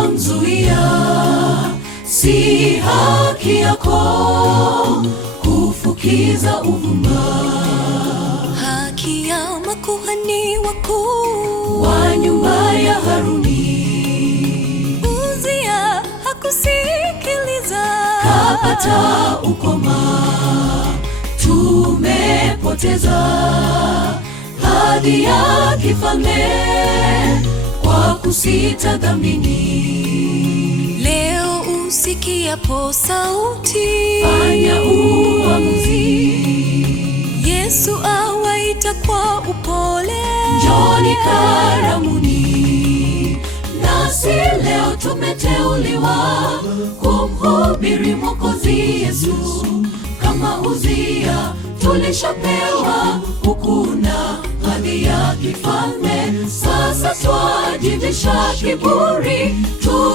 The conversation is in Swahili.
wamzuia. Si haki yako kufukiza uvuma. Haki ya makuhani wakuu wa nyumba ya Haruni. Uzia hakusikiliza, kapata ukoma. Tumepoteza hadhi ya kifalme kwa kusita dhambini. Leo usikiapo sauti, fanya uamuzi. Yesu awaita kwa upole, njoni karamuni. Nasi leo tumeteuliwa kumhubiri Mwokozi Yesu. Kama Uzia tulishapewa huku na hadhi ya kifalme. Sasa twajivisha kiburi tu